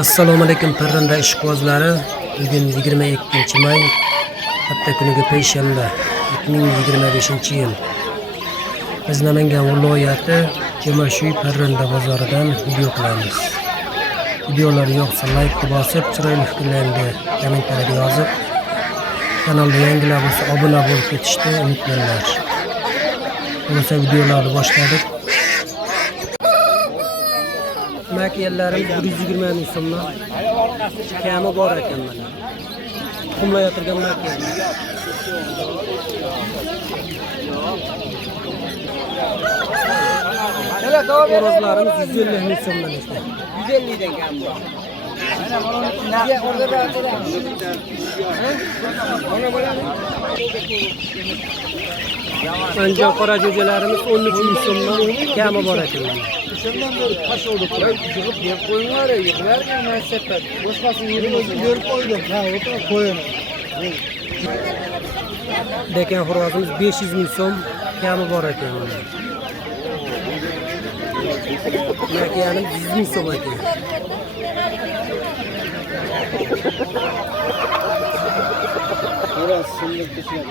Assalomu alaykum parranda ishqibozlari. Bugun 22-may, hafta kuniga payshanba 2025-yil. Biz Namangan viloyati Jomashuy parranda bozoridan video qilamiz. Videolar yoqsa like bosib, chiroyli fikrlarni kommentariyada yozib, kanalga yangilar bo'lsa obuna bo'lib ketishni unutmanglar. Bo'lsa videolarni boshladik. Makiyallarimiz 120 ming so'mdan kami bor ekan mana. Qumlayotgan makiyalar. Horozlarimiz 150 ming so'mdan ekan. 150 dan kam bor. Anjom qora jo'jalarimiz 13 ming so'mdan kami bor ekan. Shundan beri tosh olib yig'ib berib qo'yinglar, yig'larga nasibat. Boshqasini yerga o'zim berib qo'ydim. Ha, o'ta qo'yaman. Dekan xorozimiz 500 ming so'm kami bor ekan. Makiyanim 100 ming so'm ekan. Xo'roz silib tashlab.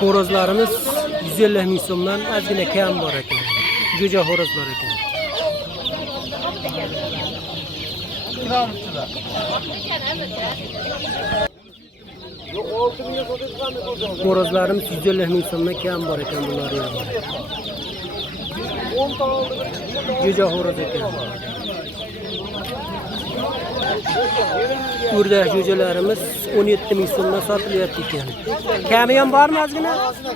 Horozlarimiz 150 ming so'mdan ozgina kam bor ekan. Jo'ja horozlar ekan. Horozlarimiz 150 ming so'mdan kam bor ekan bular ham. Jo'ja horoz ekan. Burada jo'jalarimiz 17 ming so'mdan sotilyapti ekan. Kami ham bormi ozgina?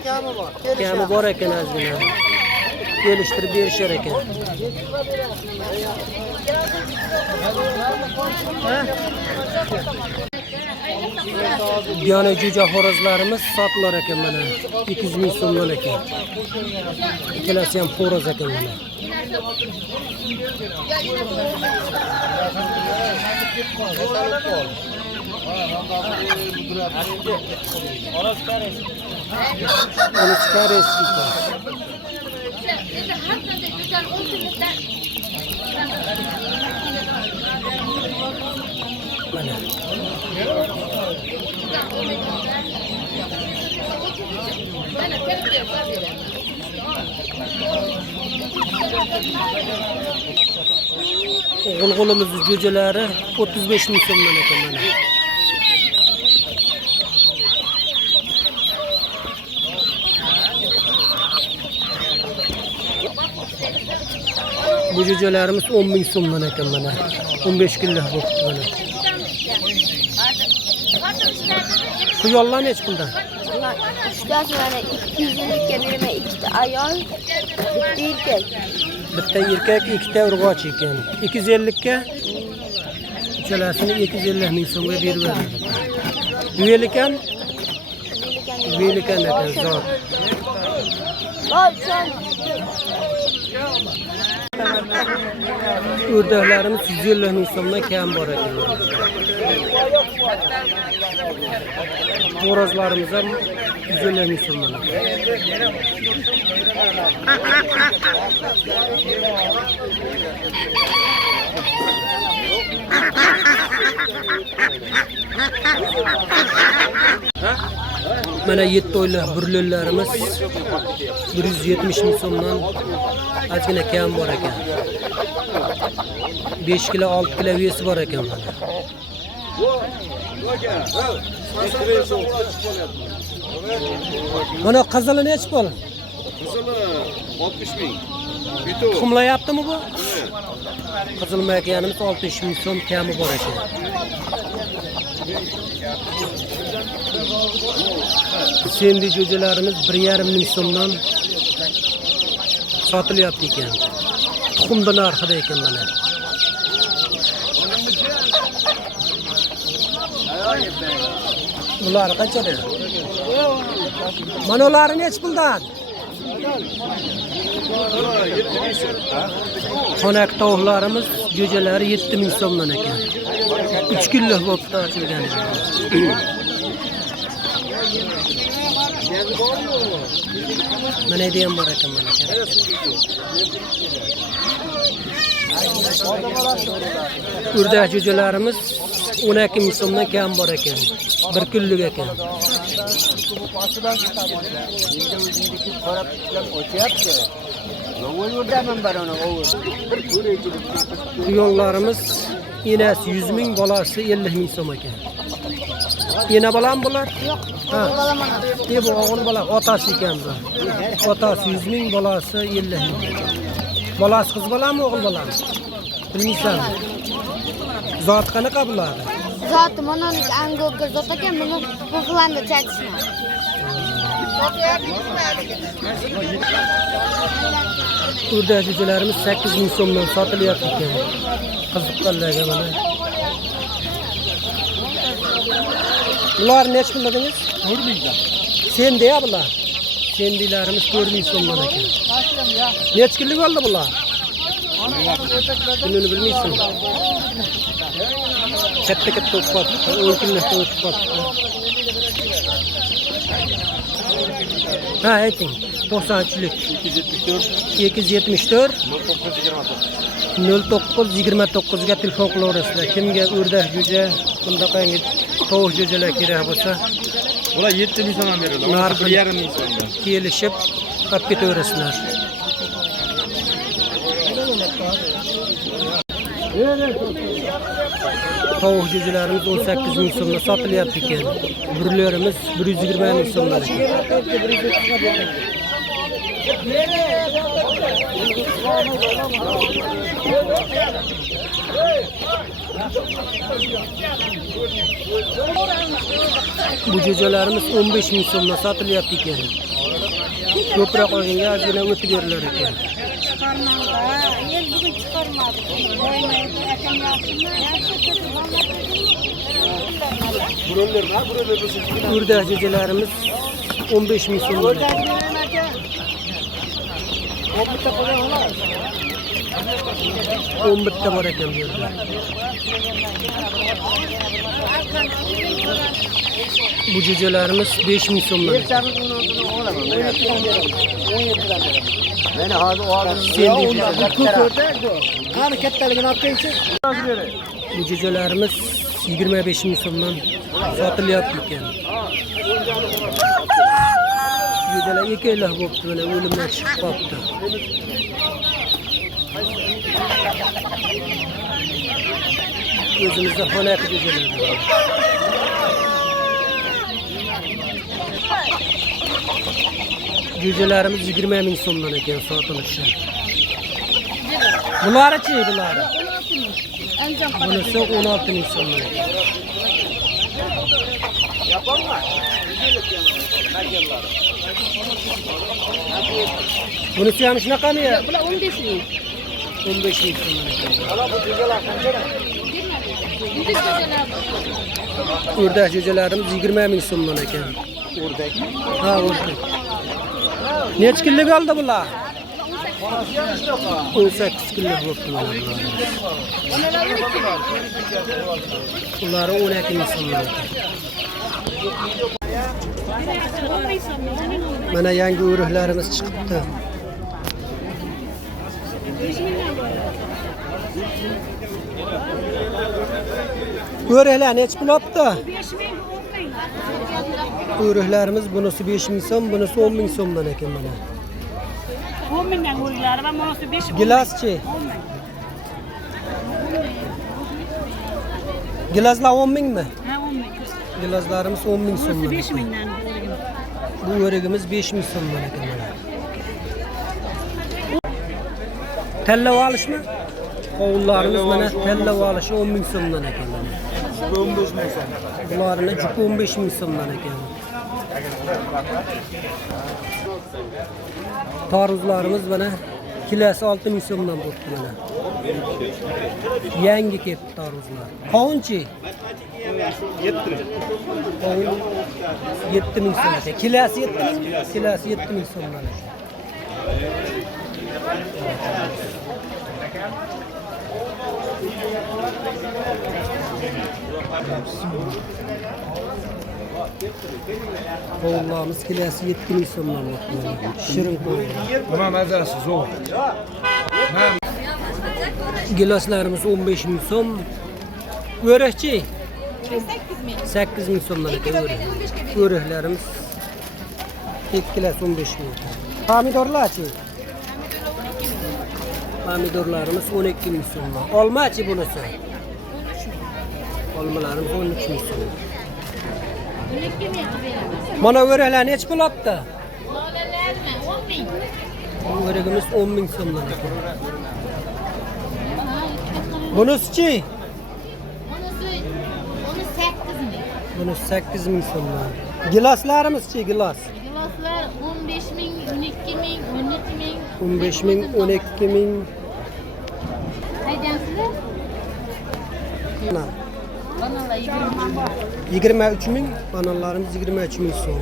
Kami bor. Kami bor ekan ozgina. Kelishtirib berishar ekan. Yana jo'ja horozlarimiz sotilar ekan mana. 200 ming so'mdan ekan. Ikkalasi ham horoz ekan mana. G'ulg'ulimiz jo'jalari 35 ming so'mdan ekan mana. Bu jo'jalarimiz 10 ming so'mdan ekan mana. 15 kunlik bo'libdi mana. Quyonlar necha puldan? Uchtasi mana 200 ga berma, ikkita ayol, bitta erkak. Bitta erkak, ikkita urg'och ekan. 250 ga uchalasini 250 ming so'mga berib beradi. Velikan ekan zot. O'rdaklarimiz 150 ming so'mdan kam bor ekan. Horozlarimiz ham 150 ming so'mdan. Mana 7 oylik burlonlarimiz 170 ming so'mdan ozgina kam bor ekan. 5 kilo 6 kilo vesi bor ekan mana. Mana qizili necha pul? Qizili 60 ming. Tuxumlayaptimi bu? Qizil makiyanimiz 60 ming so'm kami bor ekan. Sendi jo'jalarimiz 1,5 ming so'mdan sotilyapti ekan. Tuxumda narxida ekan mana. Ular qanchada? Mana ular necha puldan? Xonak tovuqlarimiz jo'jalari 7 ming so'mdan ekan. 3 kunlik bo'libdi ochilgan. Mana deyam bor ekan mana. Urdak jo'jalarimiz 12 ming so'mdan kam bor ekan. 1 kunlik ekan. Quyonlarimiz enasi 100 ming, bolasi 50 ming so'm ekan. Ena bolam bular? Yo'q, Ha. bolam mana. Bu o'g'il bola otasi ekan bu. Otasi 100 ming, bolasi 50 ming. Bolasi qiz bolami, o'g'il bolami? Bilmaysan. Zot qanaqa bo'ladi? Zoti mononik angorga zot ekan, buni bu xilanda chakishadi. Urdak jo'jalarimiz 8 ming so'mdan sotilyapti ekan. Qiziqqanlarga mana. Bular nech pul dedingiz? 4 mingdan. Sendeya bular. Sendilarimiz 4 ming so'mdan ekan. Nech kunlik bo'ldi bular? Buni bilmaysan. Katta o'tib qoldi. 10 kunlikda o'tib qoldi. Ha, ayting. 93lik 274 0929 ga telefon qilaverasizlar. Kimga o'rdak jo'ja, bundaqangi tovuq jo'jalar kerak bo'lsa, Bular 7 ming so'mdan beriladi. Narxi- 1,5 ming so'mdan. kelishib olib ketaverasizlar. Tovuq jo'jalarimiz 18 ming so'mdan sotilyapti ekan. Burlarimiz 120 ming so'mdan ekan. Bu jo'jalarimiz 15 ming so'mdan sotilyapti ekan. Ko'proq olganga ozgina o'tib berilar ekan. Urdak jo'jalarimiz 15 ming so'mdan. 11 ta bor ekan bu yerda. Bu jo'jalarimiz 5 ming so'mdan. Meni hozir oldim. Sendi jo'jalar. Qani kattaligini olib kelsin. Bu jo'jalarimiz 25 ming so'mdan sotilyapti ekan. Jo'jalar ikkilar bo'pti, mana o'limdan chiqib qolibdi. O'zimizda xonaki jo'jalar bor. Jo'jalarimiz 20 ming so'mdan ekan sotilishi. Bular-chi bular? Bunisi 16 ming so'mdan ekan. Bunisi ham shunaqami? Bular 15 ming. 15 ming so'mdan ekan. O'rdak jo'jalarimiz 20 ming so'mdan ekan. O'rdak. Ha, o'rdak. Nech kunlik oldi bular? 18 kunlik bo'libdi mana bular. Ular 12 ming so'mdan ekan. Mana yangi o'riklarimiz chiqibdi. O'riklar nech pul olibdi? O'riklarimiz bunisi 5 ming so'm, bunisi 10 ming so'mdan ekan mana. 10 mingdan o'riklar va bunisi 5 ming. Gilaschi. Gilazlar 10 mingmi? Ha, 10 ming. Gilazlarimiz 10 ming Bunisi so'mdan. 5 mingdan o'rigim. Bu o'rigimiz 5 ming so'mdan ekan mana. Tanlab olishmi? Qovunlarimiz mana tanlab olishi 10 ming so'mdan ekan mana. 15 ming so'm. Bularni jupi 15 ming so'mdan ekan. Tarvuzlarimiz mana kilosi 6 ming so'mdan bo'libdi mana. Yangi kelibdi tarvuzlar. Qovunchi? 7. Qovun 7 ming so'm ekan. Kilosi 7 ming? Kilosi 7 ming so'mdan ekan. Oğullarımız kilesi 7 bin so'mdan Şirin koyun. Buna mazası zor. Gilaslarımız 15 bin so'm. Örekçi 8 bin so'mdan ekan. Öreklerimiz 2 kilosi 15 bin. Pomidorlarchi? Pomidorlarımız 12 bin so'mdan. Olmachi bunisi? Olmalarimiz 13 bin so'm. Mana öreklar necha bo'ladi? Örekimiz 10 bin so'mdan ekan. Bunisi-chi? Bunu 8 bin so'mdan. Gilaslarimiz-chi, gilas? Gilaslar 15 bin, 12 bin, 13 bin. 15 bin, 12 bin. Haydansizlar? Banalar Banalar 20 bin. 23 bin, banalarımız 23 bin so'm.